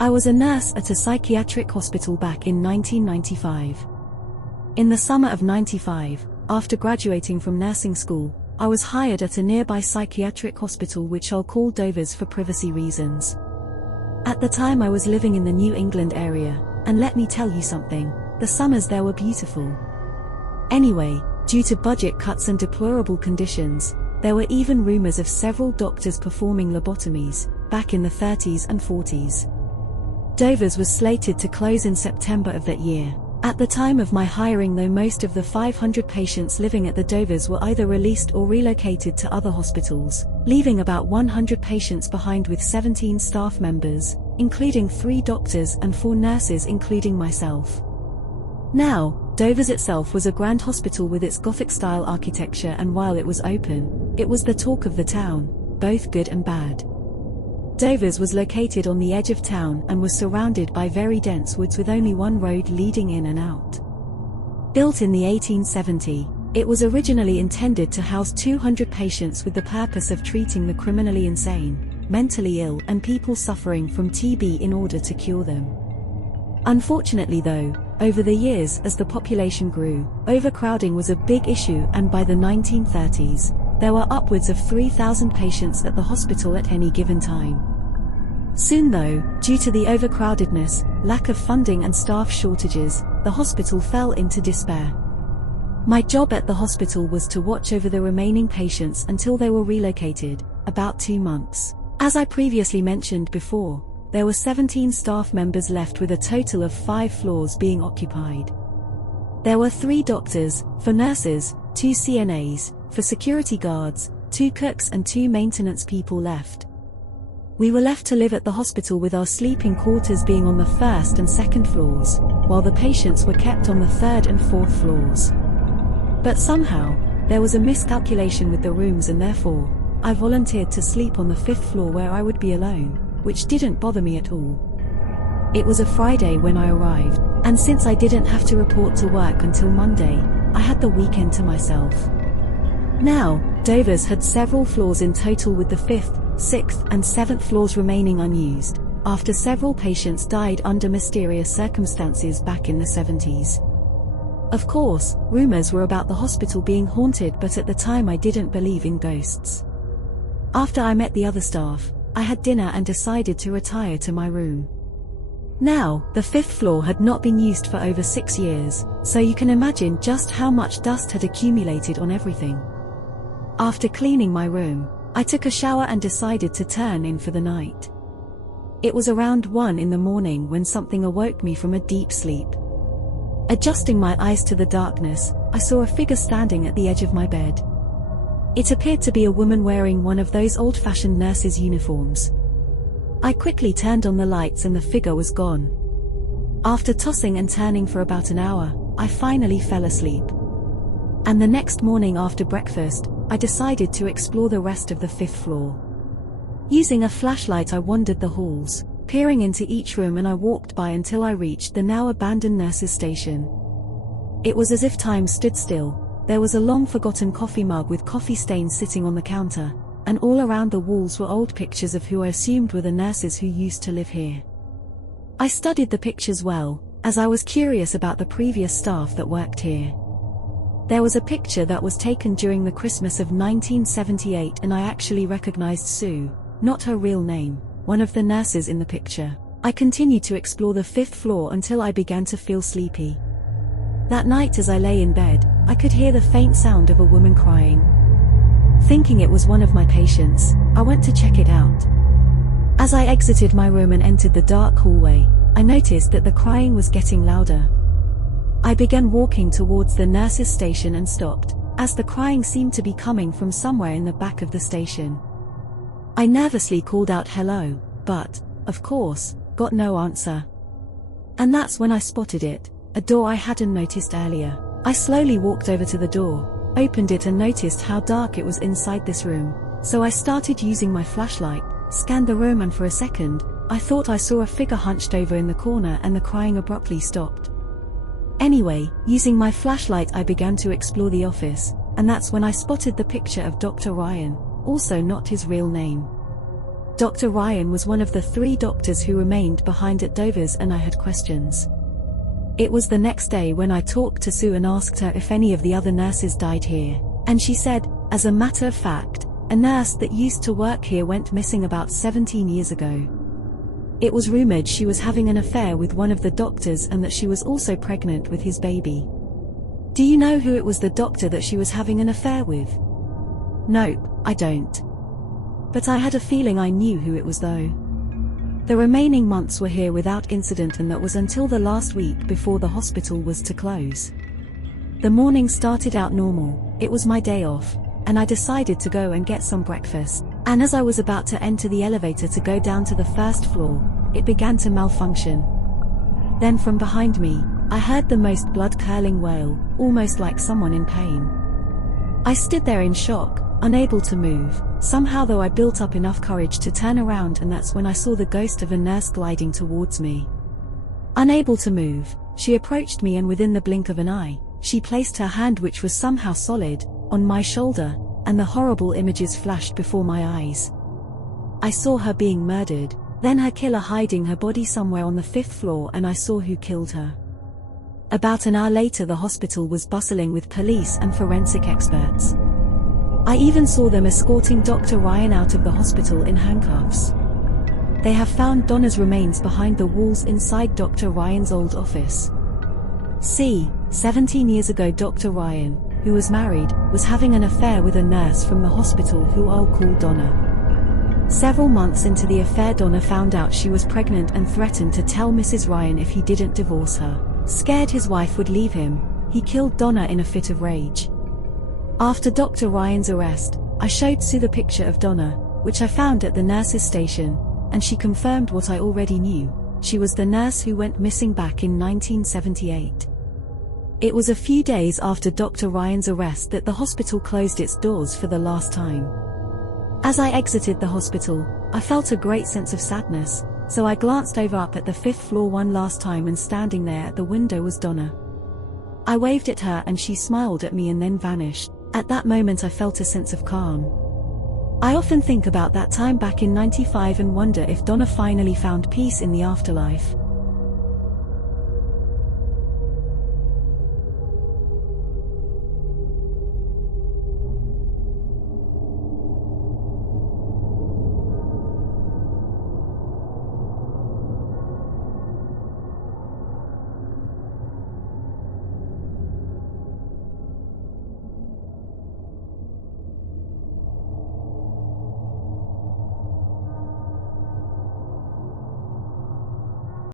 I was a nurse at a psychiatric hospital back in 1995. In the summer of '95, after graduating from nursing school, I was hired at a nearby psychiatric hospital which I'll call Dover's for privacy reasons. At the time I was living in the New England area, and let me tell you something, the summers there were beautiful. Anyway, due to budget cuts and deplorable conditions, there were even rumors of several doctors performing lobotomies, back in the 30s and 40s. Dover's was slated to close in September of that year. At the time of my hiring, though, most of the 500 patients living at the Dover's were either released or relocated to other hospitals, leaving about 100 patients behind with 17 staff members, including 3 doctors and 4 nurses including myself. Now, Dover's itself was a grand hospital with its Gothic-style architecture, and while it was open, it was the talk of the town, both good and bad. Dover's was located on the edge of town and was surrounded by very dense woods with only one road leading in and out. Built in the 1870s, it was originally intended to house 200 patients with the purpose of treating the criminally insane, mentally ill and people suffering from TB in order to cure them. Unfortunately though, over the years as the population grew, overcrowding was a big issue, and by the 1930s, there were upwards of 3,000 patients at the hospital at any given time. Soon though, due to the overcrowdedness, lack of funding and staff shortages, the hospital fell into despair. My job at the hospital was to watch over the remaining patients until they were relocated, about 2 months. As I previously mentioned before, there were 17 staff members left with a total of 5 floors being occupied. There were 3 doctors, 4 nurses, 2 CNAs, for security guards, 2 cooks and 2 maintenance people left. We were left to live at the hospital with our sleeping quarters being on the 1st and 2nd floors, while the patients were kept on the 3rd and 4th floors. But somehow, there was a miscalculation with the rooms, and therefore, I volunteered to sleep on the 5th floor where I would be alone, which didn't bother me at all. It was a Friday when I arrived, and since I didn't have to report to work until Monday, I had the weekend to myself. Now, Dover's had several floors in total, with the 5th, 6th and 7th floors remaining unused, after several patients died under mysterious circumstances back in the 70s. Of course, rumors were about the hospital being haunted, but at the time I didn't believe in ghosts. After I met the other staff, I had dinner and decided to retire to my room. Now, the 5th floor had not been used for over 6 years, so you can imagine just how much dust had accumulated on everything. After cleaning my room, I took a shower and decided to turn in for the night. It was around 1 in the morning when something awoke me from a deep sleep. Adjusting my eyes to the darkness, I saw a figure standing at the edge of my bed. It appeared to be a woman wearing one of those old-fashioned nurses' uniforms. I quickly turned on the lights and the figure was gone. After tossing and turning for about an hour, I finally fell asleep. And the next morning after breakfast, I decided to explore the rest of the 5th floor. Using a flashlight, I wandered the halls, peering into each room, and I walked by until I reached the now abandoned nurses' station. It was as if time stood still. There was a long-forgotten coffee mug with coffee stains sitting on the counter, and all around the walls were old pictures of who I assumed were the nurses who used to live here. I studied the pictures well, as I was curious about the previous staff that worked here. There was a picture that was taken during the Christmas of 1978, and I actually recognized Sue, not her real name, one of the nurses in the picture. I continued to explore the 5th floor until I began to feel sleepy. That night as I lay in bed, I could hear the faint sound of a woman crying. Thinking it was one of my patients, I went to check it out. As I exited my room and entered the dark hallway, I noticed that the crying was getting louder. I began walking towards the nurses' station and stopped, as the crying seemed to be coming from somewhere in the back of the station. I nervously called out hello, but, of course, got no answer. And that's when I spotted it, a door I hadn't noticed earlier. I slowly walked over to the door, opened it and noticed how dark it was inside this room, so I started using my flashlight, scanned the room, and for a second, I thought I saw a figure hunched over in the corner, and the crying abruptly stopped. Anyway, using my flashlight I began to explore the office, and that's when I spotted the picture of Dr. Ryan, also not his real name. Dr. Ryan was one of the 3 doctors who remained behind at Dover's, and I had questions. It was the next day when I talked to Sue and asked her if any of the other nurses died here, and she said, as a matter of fact, a nurse that used to work here went missing about 17 years ago. It was rumored she was having an affair with one of the doctors and that she was also pregnant with his baby. Do you know who it was, the doctor that she was having an affair with? Nope, I don't. But I had a feeling I knew who it was though. The remaining months were here without incident, and that was until the last week before the hospital was to close. The morning started out normal. It was my day off, and I decided to go and get some breakfast. And as I was about to enter the elevator to go down to the first floor, it began to malfunction. Then from behind me, I heard the most blood-curdling wail, almost like someone in pain. I stood there in shock, unable to move. Somehow though I built up enough courage to turn around, and that's when I saw the ghost of a nurse gliding towards me. Unable to move, she approached me, and within the blink of an eye, she placed her hand, which was somehow solid, on my shoulder, and the horrible images flashed before my eyes. I saw her being murdered, then her killer hiding her body somewhere on the 5th floor, and I saw who killed her. About an hour later, the hospital was bustling with police and forensic experts. I even saw them escorting Dr. Ryan out of the hospital in handcuffs. They have found Donna's remains behind the walls inside Dr. Ryan's old office. See, 17 years ago Dr. Ryan, who was married, was having an affair with a nurse from the hospital who I'll call Donna. Several months into the affair, Donna found out she was pregnant and threatened to tell Mrs. Ryan if he didn't divorce her. Scared his wife would leave him, he killed Donna in a fit of rage. After Dr. Ryan's arrest, I showed Sue the picture of Donna, which I found at the nurse's station, and she confirmed what I already knew. She was the nurse who went missing back in 1978. It was a few days after Dr. Ryan's arrest that the hospital closed its doors for the last time. As I exited the hospital, I felt a great sense of sadness, so I glanced over up at the 5th floor one last time, and standing there at the window was Donna. I waved at her and she smiled at me and then vanished. At that moment I felt a sense of calm. I often think about that time back in '95 and wonder if Donna finally found peace in the afterlife.